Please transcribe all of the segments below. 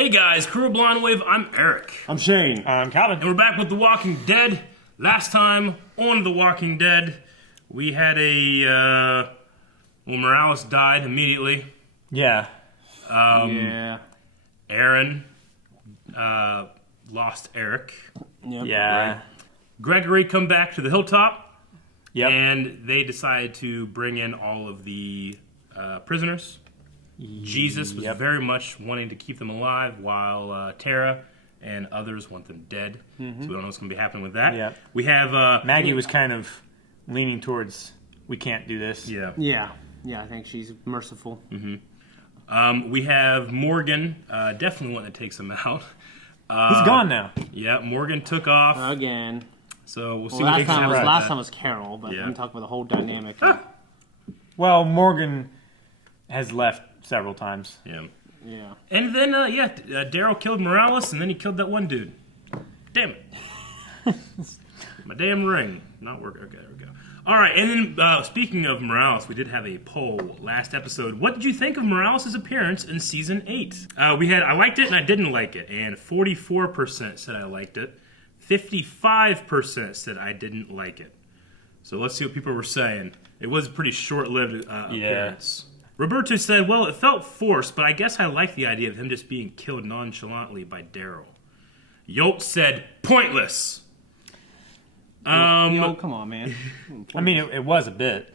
Hey guys, Crew of Blonde Wave, I'm Eric. I'm Shane. I'm Calvin. And we're back with The Walking Dead. Last time on The Walking Dead, we had Morales died immediately. Yeah. Aaron lost Eric. Yep. Yeah. Right. Gregory come back to the hilltop. Yep. And they decided to bring in all of the prisoners. Jesus was very much wanting to keep them alive, while Tara and others want them dead. Mm-hmm. So we don't know what's going to be happening with that. Yep. We have Maggie was kind of leaning towards, we can't do this. Yeah. I think she's merciful. Mm-hmm. We have Morgan, definitely wanting to take some out. He's gone now. Yeah, Morgan took off. Again. So we'll see what they can happen. Last time was Carol, but I'm talking about the whole dynamic. Well, Morgan has left several times. Yeah. Yeah. And then, Daryl killed Morales, and then he killed that one dude. Damn it. My damn ring. Not working. Okay, there we go. All right, and then speaking of Morales, we did have a poll last episode. What did you think of Morales' appearance in Season 8? We had I liked it and I didn't like it, and 44% said I liked it. 55% said I didn't like it. So let's see what people were saying. It was a pretty short-lived appearance. Roberto said, well, it felt forced, but I guess I like the idea of him just being killed nonchalantly by Daryl. Yolt said, pointless. Come on, man. I mean, it was a bit.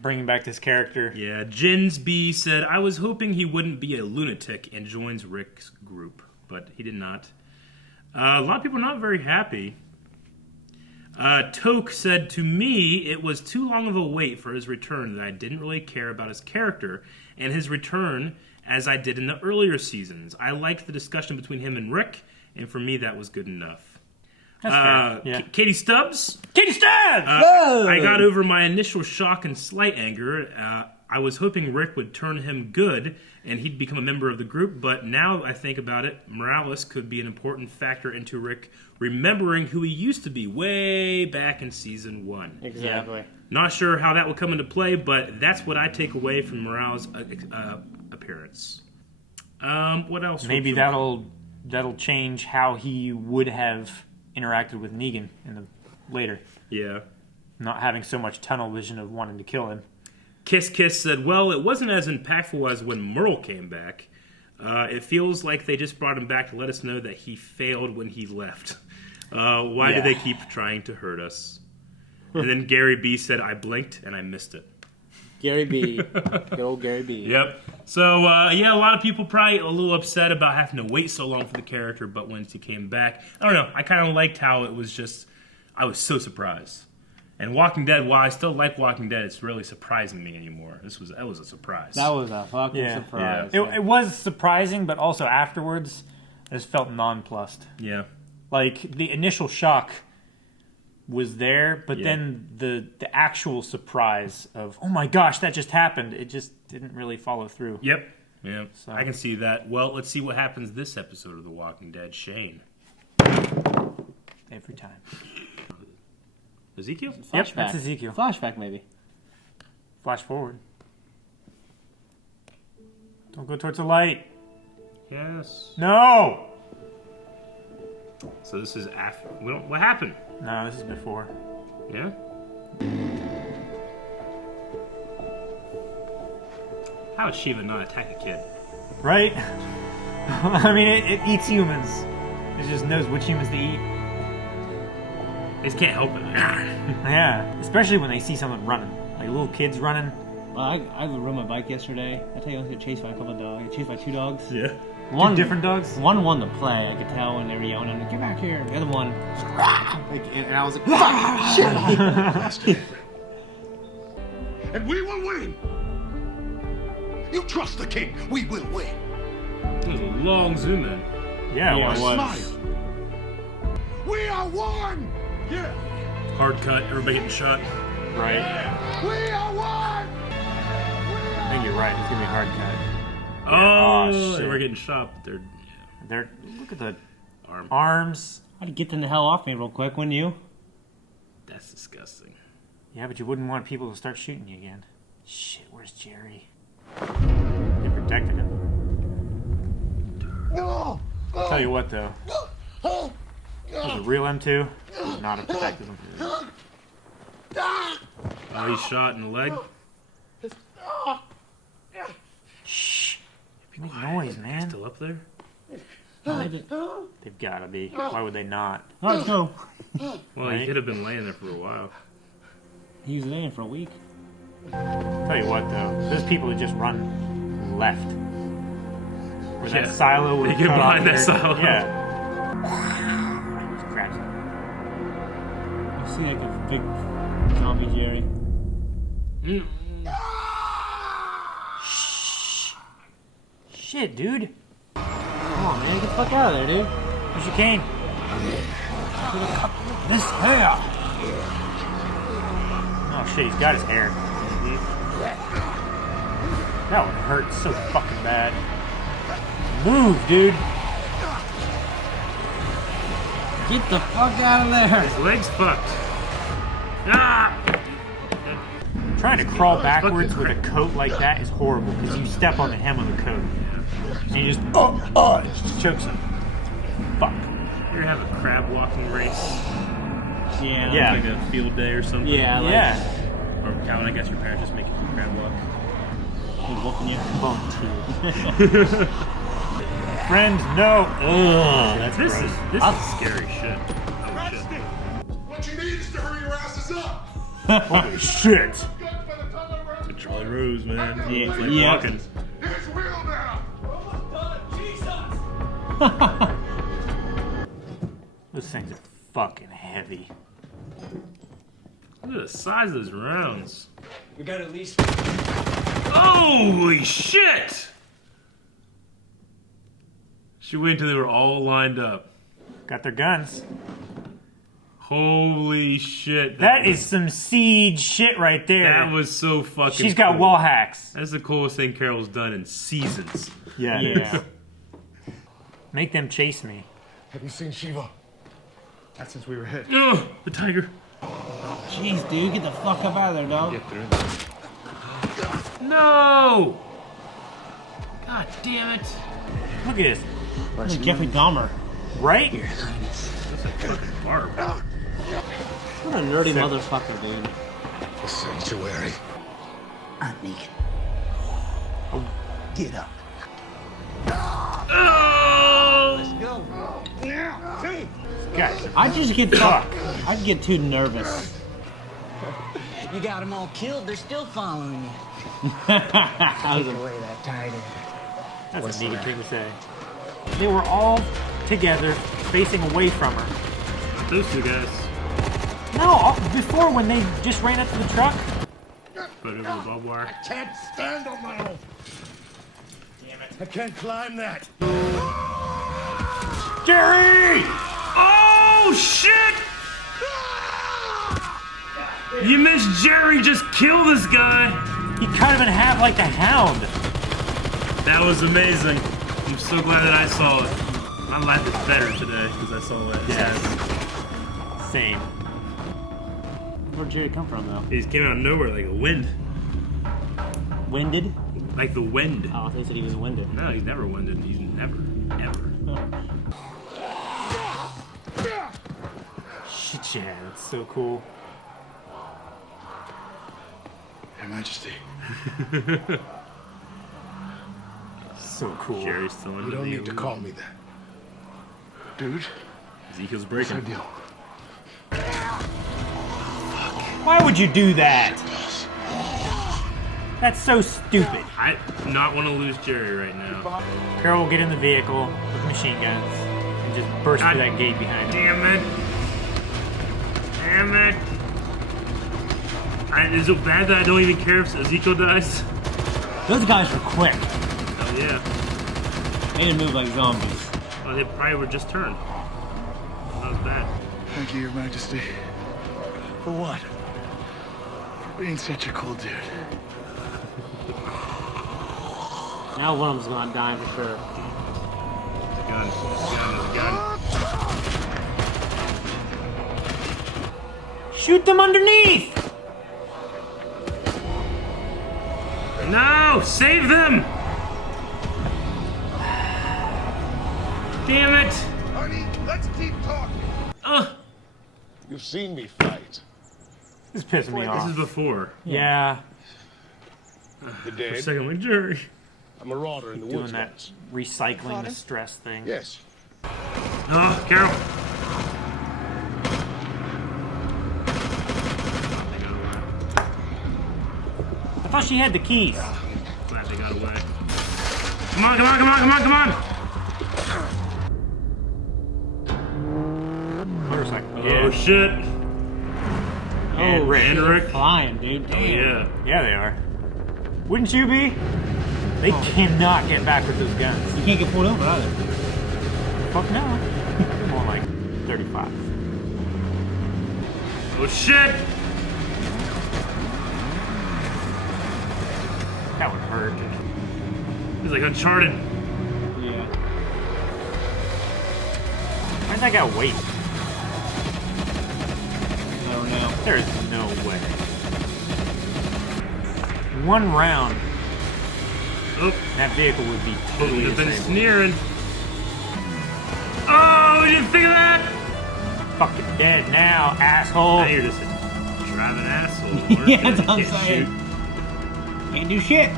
Bringing back this character. Yeah, Jins B said, I was hoping he wouldn't be a lunatic and joins Rick's group, but he did not. A lot of people are not very happy. Toke said, to me, it was too long of a wait for his return that I didn't really care about his character and his return as I did in the earlier seasons. I liked the discussion between him and Rick, and for me, that was good enough. That's fair. Yeah. Katie Stubbs? Katie Stubbs! I got over my initial shock and slight anger. I was hoping Rick would turn him good and he'd become a member of the group, but now I think about it, Morales could be an important factor into Rick remembering who he used to be way back in Season 1. Exactly. Not sure how that will come into play, but that's what I take away from Morales' appearance. What else? Maybe that'll change how he would have interacted with Negan later. Yeah. Not having so much tunnel vision of wanting to kill him. Kiss Kiss said, well, it wasn't as impactful as when Merle came back. It feels like they just brought him back to let us know that he failed when he left. Why do they keep trying to hurt us? And then Gary B said, I blinked and I missed it. Gary B. Good old Gary B. Yep. So, a lot of people probably a little upset about having to wait so long for the character, but once he came back, I don't know, I kind of liked how it was just, I was so surprised. And Walking Dead, while I still like Walking Dead, it's really surprising me anymore. That was a surprise. That was a fucking surprise. Yeah. It was surprising, but also afterwards, I just felt nonplussed. Yeah. Like, the initial shock was there, but then the actual surprise of, oh my gosh, that just happened, it just didn't really follow through. Yep. Yeah. So. I can see that. Well, let's see what happens this episode of The Walking Dead. Shane. Every time. Ezekiel? Flashback. Yep, that's Ezekiel. Flashback, maybe. Flash forward. Don't go towards the light. Yes. No! So this is after. What happened? No, this is before. Yeah? How would Shiva not attack a kid? Right? I mean, it eats humans. It just knows which humans to eat. They just can't help it. Yeah, especially when they see someone running. Like little kids running. Well, I rode my bike yesterday. I tell you, I was chased by a couple of dogs. I got chased by 2 dogs. Yeah. One different dogs? One wanted to play. I could tell when they were yelling at me, get back here. The other one, and I was like, shit. And we will win. You trust the king. We will win. It was a long zoom in. Yeah, it was. Smile. We are one. Yeah. Hard cut, everybody getting shot. Right. We are one. I think you're right. It's going to be a hard cut. Oh, shit. they were getting shot, but They're look at the arm. arms. I'd get them the hell off me real quick, wouldn't you? That's disgusting. Yeah, but you wouldn't want people to start shooting you again. Shit, where's Jerry? They protected him. Tell you what, though. Was a real M2. Would not have protected him. Oh, he's shot in the leg. Shh. Make noise, man. Still up there? They've got to be. Why would they not? Let's go. Well, Right? he could have been laying there for a while. He was laying for a week. Tell you what, though. There's people who just run left. Where Yeah. that silo would They get cut behind off that there. silo. Yeah. Just grabs it. You see like a big zombie Jerry. Shit, dude. Come on, man, get the fuck out of there, dude. Where's your cane? This hair. Oh shit, he's got his hair. That would hurt so fucking bad. Move, dude. Get the fuck out of there. His leg's fucked. Ah! Trying to crawl backwards with a coat like that is horrible because you step on the hem of the coat and you just it just chokes him. Fuck. You ever have a crab walking race? Yeah. Yeah. Like a field day or something? Yeah. Like, Yeah. Or Calvin, I guess your parents just make you crab walk. He's whooping you. Friend, no. Ugh, that's This gross. is scary shit. Oh shit. What you need is to hurry your asses up. Holy shit. Charlie Rose, man. Yeah. It's like Yeah. walking. It's real now. Those things are fucking heavy. Look at the size of those rounds. We got at least. Holy shit! She waited until they were all lined up. Got their guns. Holy shit. That is some siege shit right there. That was so fucking She's got cool. wall hacks. That's the coolest thing Carol's done in seasons. Yeah. Make them chase me. Have you seen Shiva? Not since we were hit. Oh, the tiger. Jeez, dude, get the fuck up out of there, dog. No! God damn it. Look at this. This is Jeffrey Dahmer. Right? That's like fucking Barb. What a nerdy motherfucker, dude. The sanctuary. I'm naked. Get up. Oh! Guys, I just get I'd get too nervous. You got them all killed. They're still following you. I was Take away that tiger. that's a neat thing to say. They were all together, facing away from her. Not those two guys. No, before when they just ran up to the truck. Put it over the barbed wire. Can't stand on my own. Damn it. I can't climb that. Jerry! Oh, shit! You missed Jerry just kill this guy. He cut him in half like the Hound. That was amazing. I'm so glad that I saw it. My life is better today because I saw it. Yes. Same. Where'd Jerry come from, though? He just came out of nowhere like a wind. Winded? Like the wind. Oh, they said he was winded. No, he's never winded. He's never, ever. Shit, yeah, that's so cool. Your Majesty, So cool. Jerry's still you under don't the need to call me that. Dude, Ezekiel's what's our breaking. deal? Why would you do that? That's so stupid. I do not want to lose Jerry right now. Carol will get in the vehicle with machine guns and just burst God through that gate behind him. Damn it. Damn it. Is it bad that I don't even care if Ezekiel dies? Those guys were quick. Oh, yeah. They didn't move like zombies. Well, they probably would just turn. That was bad. Thank you, Your Majesty. For what? For being such a cool dude. Now one of them's gonna die for sure. Gun. Gun. Shoot them underneath! No! Save them! Damn it! Honey, let's keep talking. Ugh! You've seen me fight. This is pissing me This off. is before. Yeah, The dead. Second like Jerry. A marauder in the doing woods. that once. recycling the stress thing. Yes. Oh, Carol. I thought she had the keys. Glad they got away. Come on, come on, come on, come on, come on! Motorcycle. Oh shit! Oh, Rick. shit. And Rick. Flying, dude. Oh Damn. yeah. Yeah, they are. Wouldn't you be? They cannot get back with those guns. You can't get pulled over either. Fuck no. More like 35. Oh shit! That would hurt. It's like Uncharted. Yeah. Why's that guy wait? I don't know. There is no way. One round, Oh, that vehicle would be totally you've been disabled. sneering. Oh, you didn't think of that? Fucking dead now, asshole. Now you're just a driving asshole. Yeah, that's what I'm Can't saying. shoot. Can't do shit.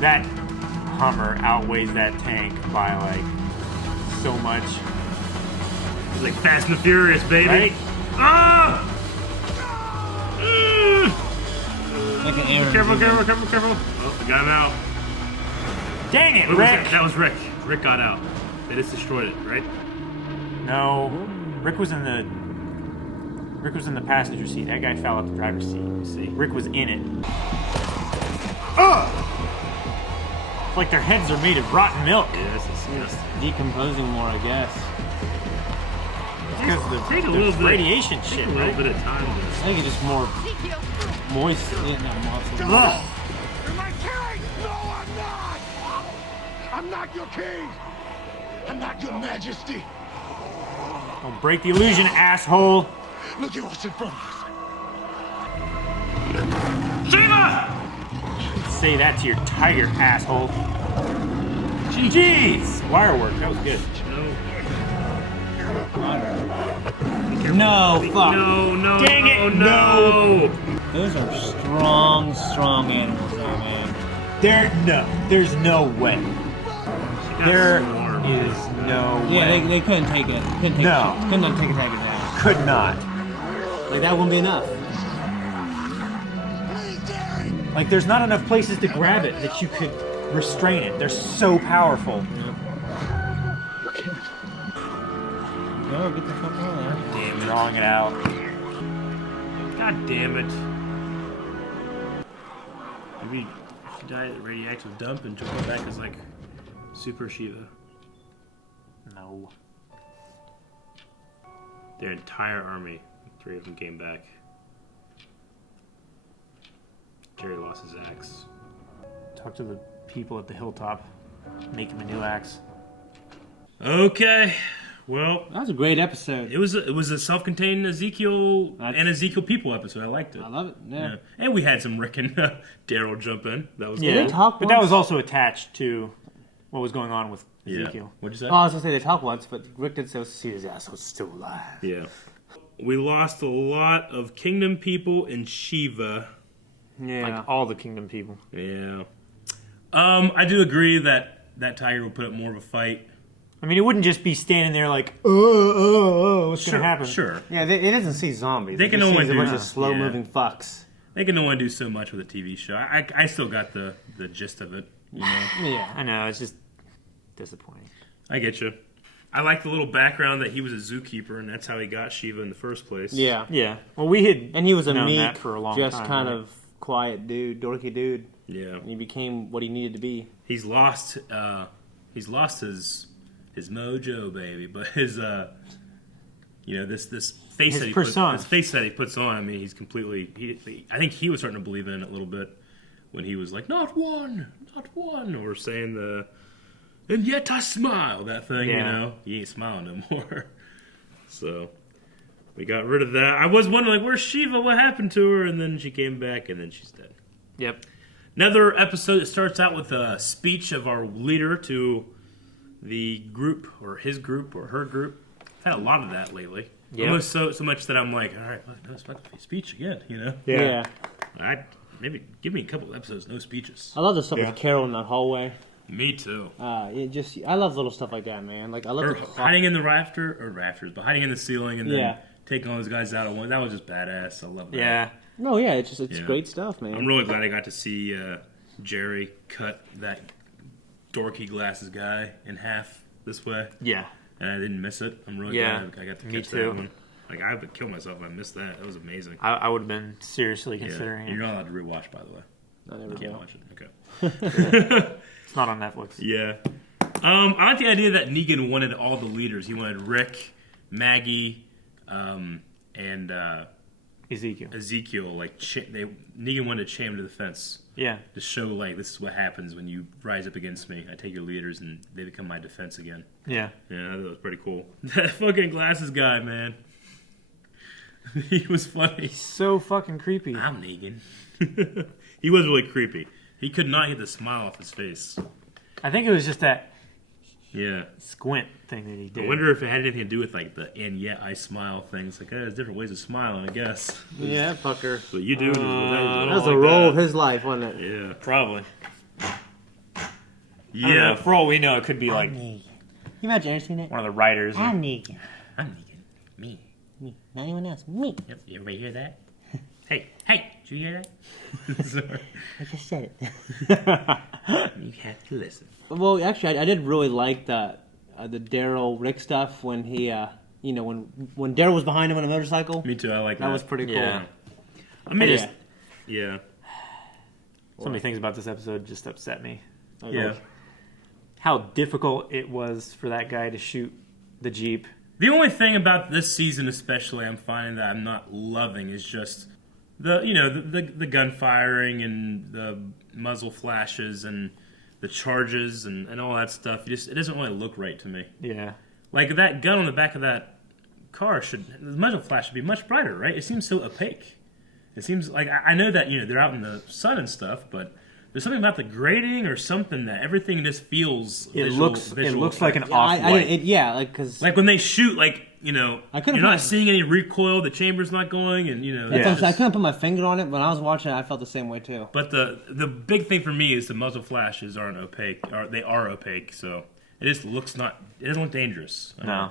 That Hummer outweighs that tank by like so much. It's like Fast and the Furious, baby. Right? Ah! Mm. Like an Aaron. Careful, careful, careful, careful. Oh, we got him out. Dang it, What was Rick! that? That was Rick. Rick got out. They just destroyed it, right? No, Rick was in the passenger seat. That guy fell out the driver's seat. You see, Rick was in it. It's like their heads are made of rotten milk. Yeah, that's disgusting. Decomposing more, I guess. Because of Take a the little bit. radiation Take shit, a little right? bit of time I think it's just more moist. Yeah, not moist. Ugh. You're my king! No, I'm not! I'm not your king! I'm not your majesty! Don't break the illusion, asshole. Look at what's in front of us. Shiva! Say that to your tiger, asshole. Jeez! Wire work, that was good. No, fuck. No, no, Dang no, it, no! Those are strong, strong animals, though, man. There's no way. There Swarmed. is no Yeah, way. they couldn't take it. Couldn't take No. it. Couldn't take a tiger down. Could not. Like, that wouldn't be enough. Like, there's not enough places to grab it that you could restrain it. They're so powerful. No, get the fuck out of there. Damn it. Drawing it out. God damn it. Maybe she died at a radioactive dump and took her back as like Super Shiva. No. Their entire army, 3 of them came back. Jerry lost his axe. Talk to the people at the hilltop. Make him a new axe. Okay, well, That was a great episode. it was a self-contained Ezekiel That's- and Ezekiel people episode. I liked it. I love it. Yeah. Yeah. And we had some Rick and Daryl jump in. That was Yeah, they talk but that once? was also attached to what was going on with Yeah. Ezekiel. What'd you say? Oh, I was gonna say they talked once, but Rick did say his ass was still alive. Yeah. We lost a lot of Kingdom people and Shiva. Yeah. Like all the kingdom people. Yeah. I do agree that tiger will put up more of a fight. I mean, it wouldn't just be standing there like, what's Sure, gonna happen? sure. Yeah, it doesn't see zombies. They It can just only sees a do- bunch of slow-moving fucks. They can only do so much with a TV show. I still got the gist of it. You know? Yeah. I know, it's just disappointing. I get you. I like the little background that he was a zookeeper, and that's how he got Shiva in the first place. Yeah. Yeah. Well, we had And he was a known meek, that for a long just time, kind right? of quiet dude, dorky dude. Yeah. And he became what he needed to be. He's lost his mojo, baby, but his this face His that he persona. this face that he puts on. I mean, he's completely. I think he was starting to believe in it a little bit when he was like, "Not one, or saying the, and yet I smile. That thing, Yeah. you know, he ain't smiling no more. So we got rid of that. I was wondering, like, where's Shiva? What happened to her? And then she came back, and then she's dead. Yep. Another episode that starts out with a speech of our leader to the group or his group or her group. I've had a lot of that lately. Yeah. Almost so much that I'm like, all right, no speech again, you know? Yeah. Maybe give me a couple episodes, no speeches. I love the stuff Yeah. with Carol in that hallway. Me too. I love little stuff like that, man. Like I love Or the hiding in the rafters, but hiding in the ceiling and then Yeah. taking all those guys out at once. That was just badass. I love that. Yeah. No, yeah, it's Yeah. great stuff, man. I'm really glad I got to see Jerry cut that dorky glasses guy in half this way, Yeah. and I didn't miss it. I'm really Yeah, glad I got to me catch too. that one. Like, I would kill myself if I missed that. That was amazing. I would have been seriously Yeah. considering You're it. not allowed to rewatch, by the way. I never Can't do. watch it. Okay. It's not on Netflix. Yeah. I like the idea that Negan wanted all the leaders. He wanted Rick, Maggie, and Ezekiel. Ezekiel. Like, Negan wanted to chain him to the fence Yeah. to show, like, this is what happens when you rise up against me. I take your leaders and they become my defense again. Yeah. Yeah, that was pretty cool. That fucking glasses guy, man. He was funny. So fucking creepy. I'm Negan. He was really creepy. He could not get the smile off his face. I think it was just that Yeah. squint thing that he did. I wonder if it had anything to do with like the "and yet I smile" things. Like, there's different ways of smiling, I guess. Yeah, fucker. What you do? That was the role of his life, wasn't it? Yeah. Probably. Yeah. Yeah. For all we know, it could be like Can you imagine ever seen it? one of the writers. I'm Negan. I'm Negan. Me. Not anyone else. Me. Yep. Everybody hear that? Hey, did you hear that? Sorry. I just said it. You have to listen. Well, actually, I did really like the Daryl Rick stuff when he, when Daryl was behind him on a motorcycle. Me too. I like that. That was pretty cool. Yeah. I mean, Yeah. yeah. So many things about this episode just upset me. Yeah. How difficult it was for that guy to shoot the Jeep. The only thing about this season, especially, I'm finding that I'm not loving is just the gun firing and the muzzle flashes and the charges and all that stuff. It doesn't really look right to me. Yeah. Like that gun on the back of that car the muzzle flash should be much brighter, right? It seems so opaque. It seems like I know that they're out in the sun and stuff, but there's something about the grading or something that everything just feels. It visual looks like an effect. off white. Because Like when they shoot, I couldn't you're not find- seeing any recoil. The chamber's not going, and Yeah. I couldn't put my finger on it. When I was watching it, I felt the same way too. But the big thing for me is the muzzle flashes aren't opaque. They are opaque, so it just looks not. It doesn't look dangerous. No.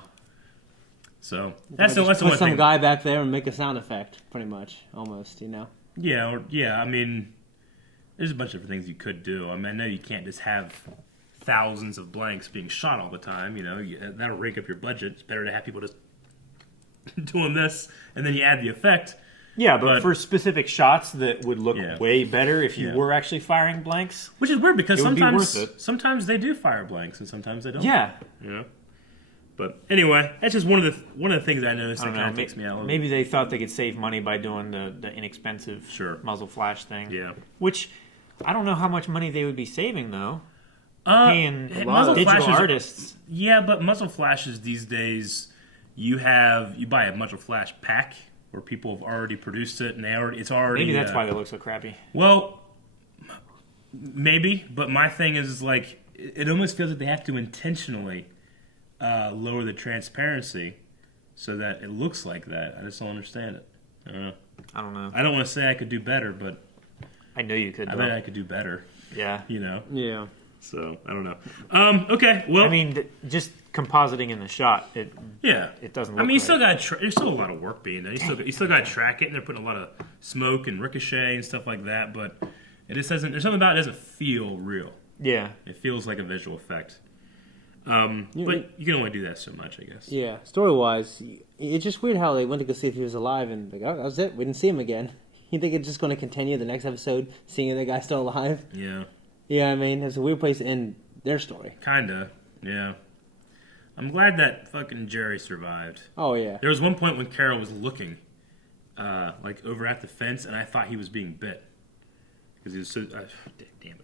So that's the Just only put some thing. guy back there and make a sound effect, pretty much, almost. Yeah. I mean, there's a bunch of different things you could do. I mean, I know you can't just have thousands of blanks being shot all the time. That'll rake up your budget. It's better to have people just doing this, and then you add the effect. Yeah, but But- for specific shots that would look Yeah. way better if you Yeah. were actually firing blanks. Which is weird because It would be sometimes worth it. sometimes they do fire blanks and sometimes they don't. Yeah. But anyway, that's just one of the things I noticed I that don't know. kind of takes me out. A little Maybe they thought they could save money by doing the inexpensive Sure. muzzle flash thing. Yeah. Which I don't know how much money they would be saving though. And Paying muzzle digital flashes artists. Yeah, but muzzle flashes these days, you buy a muzzle flash pack where people have already produced it and it's already. Maybe that's why they look so crappy. Well, maybe, but my thing is like it almost feels like they have to intentionally lower the transparency so that it looks like that. I just don't understand it. I don't know. I don't know. I don't want to say I could do better, but I know you could. I Though. bet I could do better. Yeah. Yeah. So I don't know. Okay. Well, I mean, just compositing in the shot, yeah, it doesn't I look mean, you right. still got there's still a lot of work being done. You still got to track it, and they're putting a lot of smoke and ricochet and stuff like that. But it just doesn't. There's something about it that doesn't feel real. Yeah. It feels like a visual effect. But you can only do that so much, I guess. Yeah, story-wise, it's just weird how they went to go see if he was alive, and like, oh, that was it. We didn't see him again. You think it's just going to continue the next episode, seeing if the guy's still alive? Yeah, Yeah, I mean, it's a weird place to end their story. kinda. Yeah. I'm glad that fucking Jerry survived. Oh, yeah. There was one point when Carol was looking, like over at the fence, and I thought he was being bit because he was so. Damn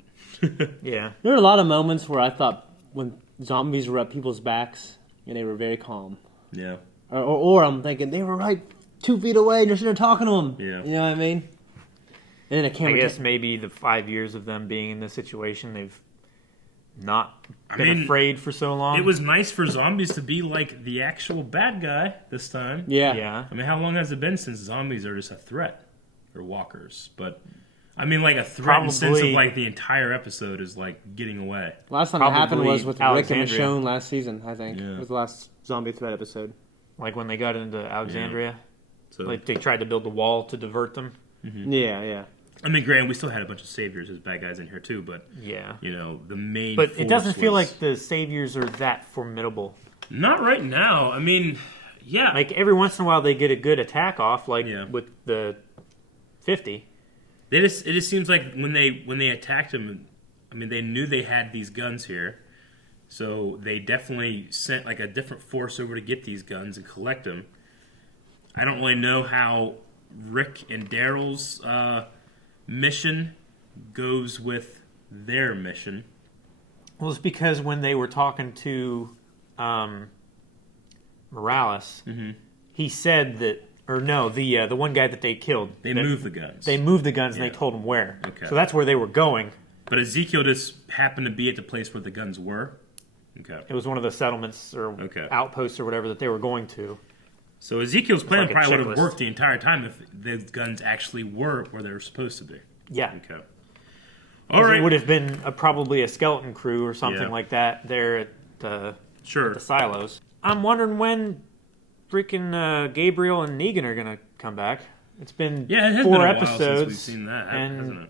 it. Yeah. There were a lot of moments where I thought when zombies were at people's backs, and they were very calm. Yeah. Or I'm thinking, they were right 2 feet away, and they're sitting there talking to them. Yeah. You know what I mean? And then a I camera guess maybe the 5 years of them being in this situation, not been afraid for so long. It was nice for zombies to be like the actual bad guy this time. Yeah. I mean, how long has it been since zombies are just a threat? Or walkers. But, I mean, like a threat in the sense of like the entire episode is like getting away. Last time it happened was with Rick and Alexandria. Michonne last season, I think. Yeah. It was the last zombie threat episode. Like when they got into Alexandria. So, Like they tried to build the wall to divert them. Yeah. I mean, granted, we still had a bunch of saviors as bad guys in here too, but Yeah. you know, the main. But it doesn't feel was- like the saviors are that formidable. Not right now. I mean, yeah. Like every once in a while they get a good attack off, like Yeah. with the 50. It just seems like when they attacked him, I mean, they knew they had these guns here, so they definitely sent like a different force over to get these guns and collect them. I don't really know how Rick and Daryl's mission goes with their mission. Well, it's because when they were talking to Morales, he said that, or no, the one guy that they killed. They moved the guns. They moved the guns and Yeah. they told him where. Okay. So that's where they were going. But Ezekiel just happened to be at the place where the guns were. Okay. It was one of the settlements or Okay. outposts or whatever that they were going to. So Ezekiel's plan like a probably would have checklist. worked the entire time if the guns actually were where they were supposed to be. Yeah. Okay. All It right. would have been probably a skeleton crew or something Yeah. like that there at Sure. the silos. I'm wondering when freaking Gabriel and Negan are going to come back. It's been Yeah, it has 4 been a while episodes. since we've seen that, and hasn't it?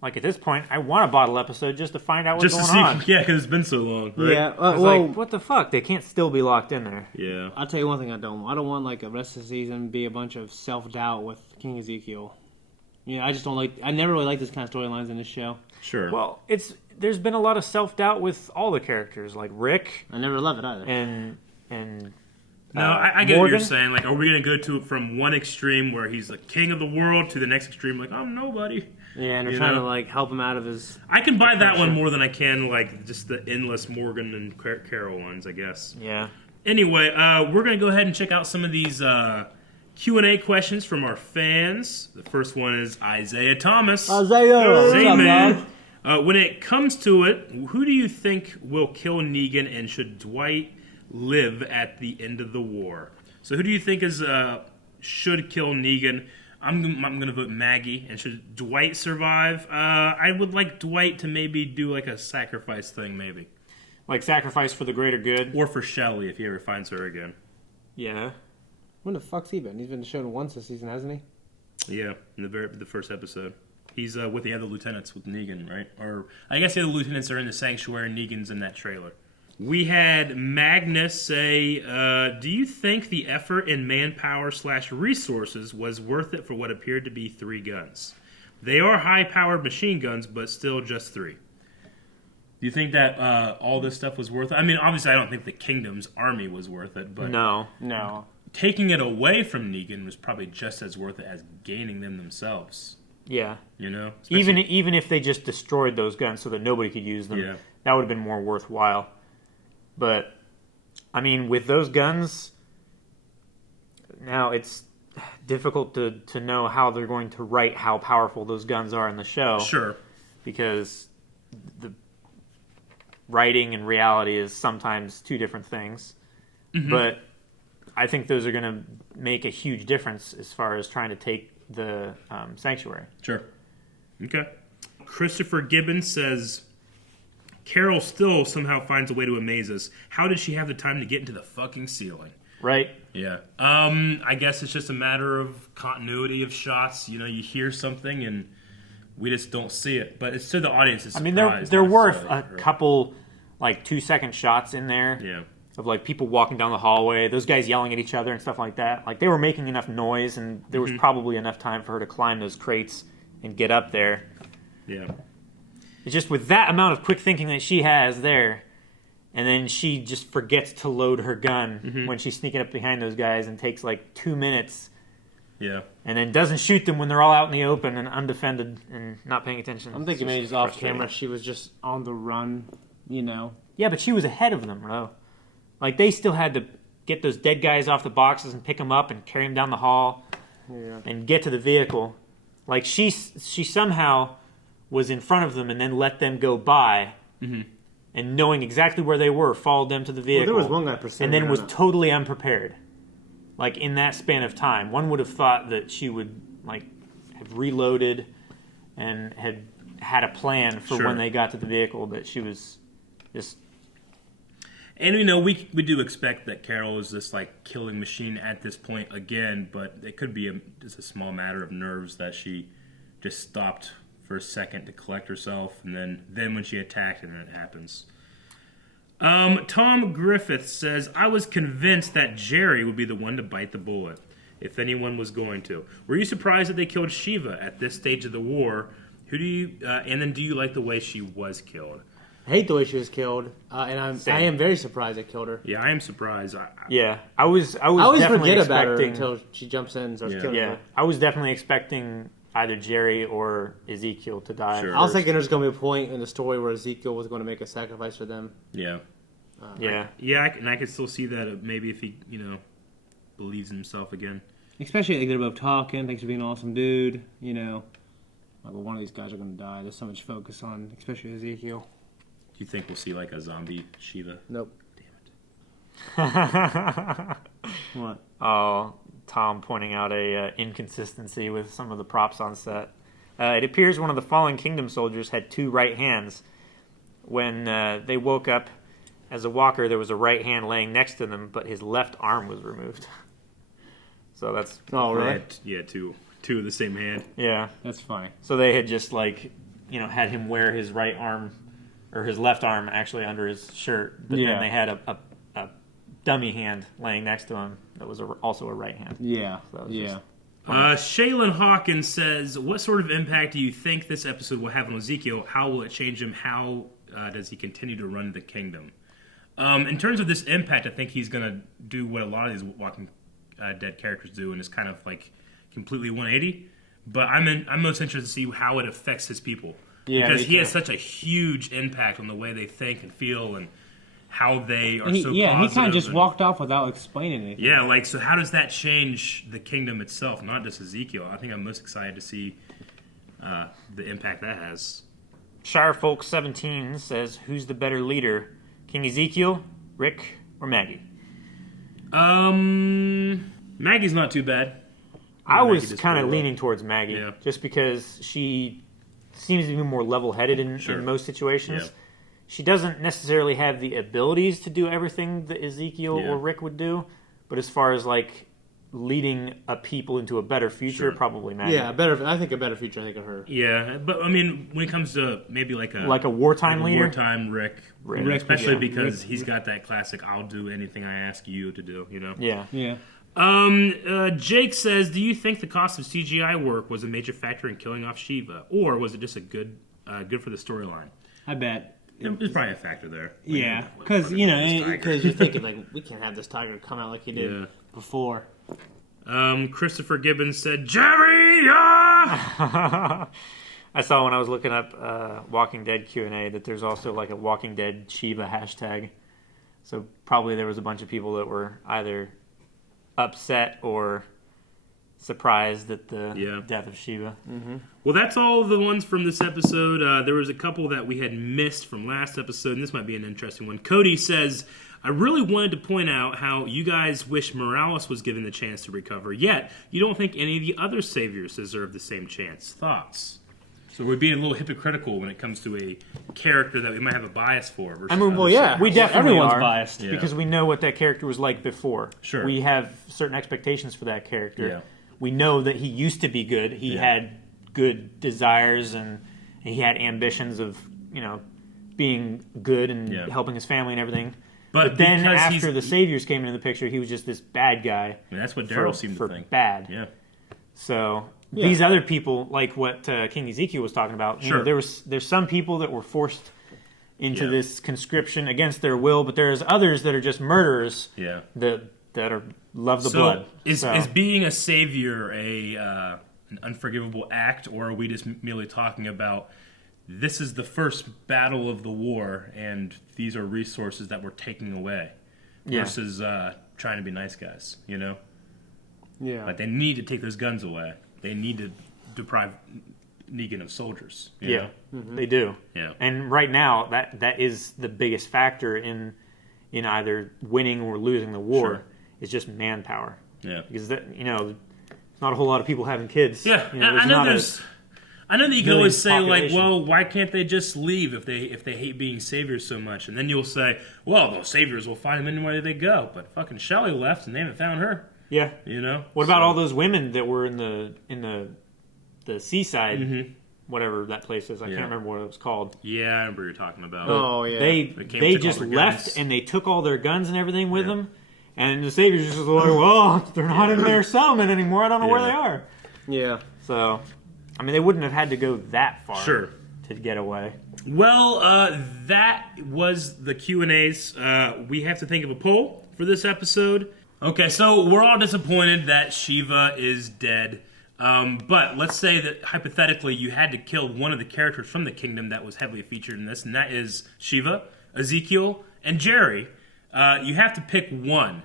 like at this point, I want a bottle episode just to find out what's Just to going see, on. yeah, because it's been so long, right? Yeah. I was Well, like, what the fuck? They can't still be locked in there. Yeah. I'll tell you one thing I don't want. I don't want like the rest of the season be a bunch of self-doubt with King Ezekiel. Yeah, I just don't like. I never really like this kind of storylines in this show. Sure. Well, there's been a lot of self-doubt with all the characters, like Rick I never love it either. and no, I get what Morgan? you're saying. Like, are we going to go to it from one extreme where he's the king of the world to the next extreme, like, I'm nobody? Yeah, and they're You trying know? to like help him out of his. I can buy that one more than I can, like, just the endless Morgan and Carol ones, I guess. yeah. Anyway, we're going to go ahead and check out some of these Q&A questions from our fans. The first one is Isaiah Thomas. Isaiah, what's Hey, up, man. man? When it comes to it, who do you think will kill Negan, and should Dwight live at the end of the war? So who do you think should kill Negan? I'm going to vote Maggie. And should Dwight survive? I would like Dwight to maybe do like a sacrifice thing, maybe. Like sacrifice for the greater good. Or for Shelley, if he ever finds her again. Yeah. When the fuck's he been? He's been shown once this season, hasn't he? Yeah, in the first episode. He's with the other lieutenants with Negan, right? Or I guess the other lieutenants are in the sanctuary, and Negan's in that trailer. We had Magnus say, do you think the effort in manpower/resources was worth it for what appeared to be 3 guns? They are high-powered machine guns, but still just 3. Do you think that all this stuff was worth it? I mean, obviously I don't think the Kingdom's army was worth it, but No. taking it away from Negan was probably just as worth it as gaining them themselves. Yeah. You know? Even if they just destroyed those guns so that nobody could use them, Yeah. that would have been more worthwhile. But, I mean, with those guns, now it's difficult to know how they're going to write how powerful those guns are in the show. Sure. Because the writing and reality is sometimes 2 different things. Mm-hmm. But I think those are going to make a huge difference as far as trying to take the sanctuary. Sure. Okay. Christopher Gibbons says, Carol still somehow finds a way to amaze us. How did she have the time to get into the fucking ceiling? Right? Yeah. I guess it's just a matter of continuity of shots. You know, you hear something and we just don't see it. But it's to the audience's I mean, surprise. there not were necessarily, a right? couple, like, 2-second shots in there. Yeah. Of like people walking down the hallway, those guys yelling at each other and stuff like that. Like they were making enough noise, and there was probably enough time for her to climb those crates and get up there. Yeah. It's just with that amount of quick thinking that she has there, and then she just forgets to load her gun when she's sneaking up behind those guys and takes like 2 minutes, Yeah. and then doesn't shoot them when they're all out in the open and undefended and not paying attention. I'm thinking It's maybe just just off frustrating. camera. She was just on the run, you know. Yeah, but she was ahead of them, though. Like, they still had to get those dead guys off the boxes and pick them up and carry them down the hall and get to the vehicle. Like, she somehow was in front of them and then let them go by and knowing exactly where they were, followed them to the vehicle. there was one guy pursuing and then her, was I know. totally unprepared. Like in that span of time, one would have thought that she would like have reloaded and had a plan for Sure. when they got to the vehicle. That she was just And we do expect that Carol is this like killing machine at this point again, but it could be just a small matter of nerves that she just stopped for a second to collect herself, and then when she attacked, and then it happens. Tom Griffith says, I was convinced that Jerry would be the one to bite the bullet, if anyone was going to. Were you surprised that they killed Shiva at this stage of the war? And then do you like the way she was killed? I hate the way she was killed, and I am very surprised they killed her. Yeah, I am surprised. I was I always definitely forget about her expecting. until she jumps in and starts killing Yeah, her. I was definitely expecting either Jerry or Ezekiel to die. Sure. I was thinking there's going to be a point in the story where Ezekiel was going to make a sacrifice for them. Yeah. Yeah. And I can still see that maybe if he, believes in himself again. Especially like they're both talking. Thanks for being an awesome dude. Like, well, one of these guys are going to die. There's so much focus on, especially Ezekiel. Do you think we'll see like a zombie Shiva? Nope. Damn What? Oh, Tom pointing out a inconsistency with some of the props on set. It appears one of the fallen kingdom soldiers had two right hands. When they woke up as a walker, there was a right hand laying next to them, but his left arm was removed. So that's Oh, really? it. Yeah, two of the same hand. yeah. That's funny. So they had just had him wear his right arm or his left arm actually under his shirt, but Yeah. then they had a dummy hand laying next to him that was also a right hand. Yeah. So it's Yeah. Shaylin Hawkins says, what sort of impact do you think this episode will have on Ezekiel? How will it change him? How does he continue to run the kingdom? In terms of this impact, I think he's going to do what a lot of these Walking Dead characters do, and it's kind of like completely 180. But I'm most interested to see how it affects his people. Yeah, because me he has too. such a huge impact on the way they think and feel and how they are He so kind positive of just and- walked off without explaining anything. Yeah, so how does that change the kingdom itself, not just Ezekiel? I think I'm most excited to see the impact that has. Shirefolk17 says, who's the better leader, King Ezekiel, Rick, or Maggie? Maggie's not too bad. I Maggie was does kind of pretty well. leaning towards Maggie, Yeah. just because she seems to be more level-headed in Sure. most situations. Yeah. She doesn't necessarily have the abilities to do everything that Ezekiel Yeah. or Rick would do, but as far as leading a people into a better future, Sure. probably Maggie. Yeah, I think a better future. I think of her. Yeah, but I mean, when it comes to maybe like a wartime leader. wartime Rick, Rick, especially yeah. because he's got that classic "I'll do anything I ask you to do." Yeah. Yeah. Jake says, do you think the cost of CGI work was a major factor in killing off Shiva, or was it just a good for the storyline? I bet. There's probably a factor there. Yeah, because This tiger. you're thinking like we can't have this tiger come out like he did Yeah. before. Christopher Gibbons said, Jerry, yeah! I saw when I was looking up Walking Dead Q&A that there's also a Walking Dead Shiva hashtag. So probably there was a bunch of people that were either upset or surprised at the death of Shiva. Well, that's all the ones from this episode. There was a couple that we had missed from last episode, and this might be an interesting one. Cody says, I really wanted to point out how you guys wish Morales was given the chance to recover, yet you don't think any of the other saviors deserve the same chance. Thoughts? So we're being a little hypocritical when it comes to a character that we might have a bias for. Versus I mean, well, others. yeah, We definitely everyone's are, biased. Yeah. because we know what that character was like before. Sure. We have certain expectations for that character. Yeah. We know that he used to be good. He Yeah. had good desires and he had ambitions of, being good and Yeah. helping his family and everything. But then because after he's- the Saviors came into the picture, he was just this bad guy. I mean, that's what Daryl seemed to for think. bad. Yeah. So these other people, like what King Ezekiel was talking about, Sure. there's some people that were forced into Yeah. this conscription against their will, but there's others that are just murderers Yeah. that are love the So blood. is So, being a savior an unforgivable act, or are we just merely talking about this is the first battle of the war and these are resources that we're taking away versus trying to be nice guys, Yeah. Like they need to take those guns away. They need to Negan of soldiers. you Yeah, know? they do. Yeah. And right now, that is the biggest factor in either winning or losing the war. Sure. Is just manpower. Yeah. Because there's not a whole lot of people having kids. Yeah, You know, I know not I know that you can million always say population. like, well, why can't they just leave if they hate being saviors so much? And then you'll say, well, those saviors will find them anywhere they go. But fucking Shelley left and they haven't found her. Yeah. You know. What about all those women that were in the seaside, whatever that place is? I Yeah. can't remember what it was called. Yeah, I remember what you're talking about. Oh, yeah. They came, they took just all their left guns. and they took all their guns and everything with Yeah. them. And the saviors just like, well, they're not in their settlement anymore. I don't know where Yeah. they are. Yeah. So, I mean, they wouldn't have had to go that far Sure. to get away. Well, that was the Q&As. We have to think of a poll for this episode. Okay, so we're all disappointed that Shiva is dead. But let's say that hypothetically you had to kill one of the characters from the kingdom that was heavily featured in this, and that is Shiva, Ezekiel, and Jerry. You have to pick one.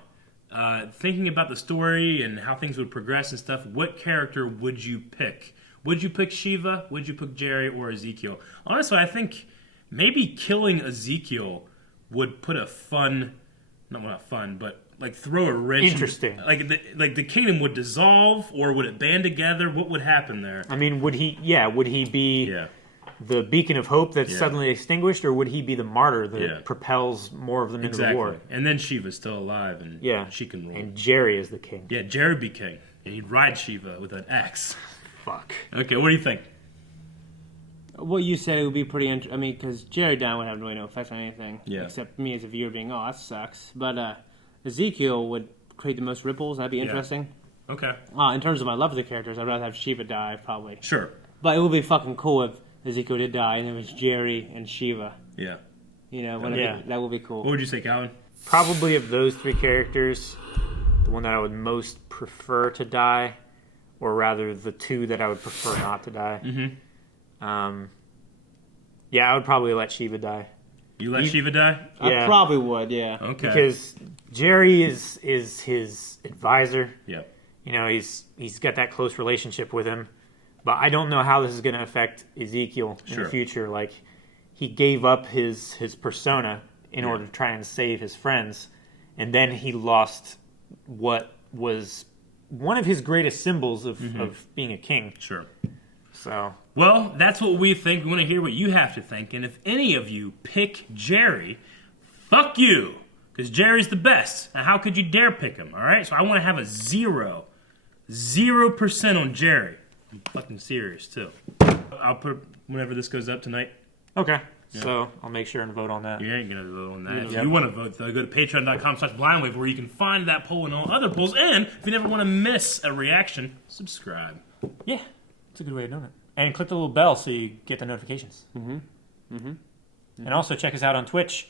Thinking about the story and how things would progress and stuff, what character would you pick? Would you pick Shiva? Would you pick Jerry or Ezekiel? Honestly, I think maybe killing Ezekiel would put a fun, not fun, but like throw a wrench. Interesting. Like the kingdom would dissolve, or would it band together? What would happen there? I mean, would he be Yeah. the beacon of hope that's Yeah. suddenly extinguished, or would he be the martyr that Yeah. propels more of them into the Exactly. war? And then Shiva's still alive, and Yeah. she can rule. And Jerry is the king. Yeah, Jerry be king. And he'd ride Shiva with an axe. Fuck. Okay, what do you think? What you said would be pretty interesting. I mean, because Jerry down would have really no effect on anything. Yeah. Except me as a viewer being, oh, that sucks. But Ezekiel would create the most ripples. That'd be interesting. Okay. In terms of my love of the characters, I'd rather have Shiva die, probably. Sure. But it would be fucking cool if Ezekiel did die and it was Jerry and Shiva. Yeah. You know, Yeah. that would be cool. What would you say, Calvin? Probably of those three characters, the one that I would most prefer to die, or rather the two that I would prefer not to die. Yeah, I would probably let Shiva die. You let Shiva die? Yeah. I probably would, yeah. Okay. Because Jerry is his advisor. Yeah. You know, he's got that close relationship with him. But I don't know how this is going to affect Ezekiel in Sure. the future. Like, he gave up his persona in order to try and save his friends, and then he lost what was one of his greatest symbols of being a king. Sure. So, Well, that's what we think. We want to hear what you have to think. And if any of you pick Jerry, fuck you. Because Jerry's the best. Now, how could you dare pick him? All right? So I want to have a 0% on Jerry. I'm fucking serious, too. I'll put whenever this goes up tonight. okay. So, I'll make sure and vote on that. You ain't going to vote on that. If you want to vote, though, go to patreon.com/blindwave where you can find that poll and all other polls. And if you never want to miss a reaction, subscribe. Yeah. It's a good way of doing it. And click the little bell so you get the notifications. And also check us out on Twitch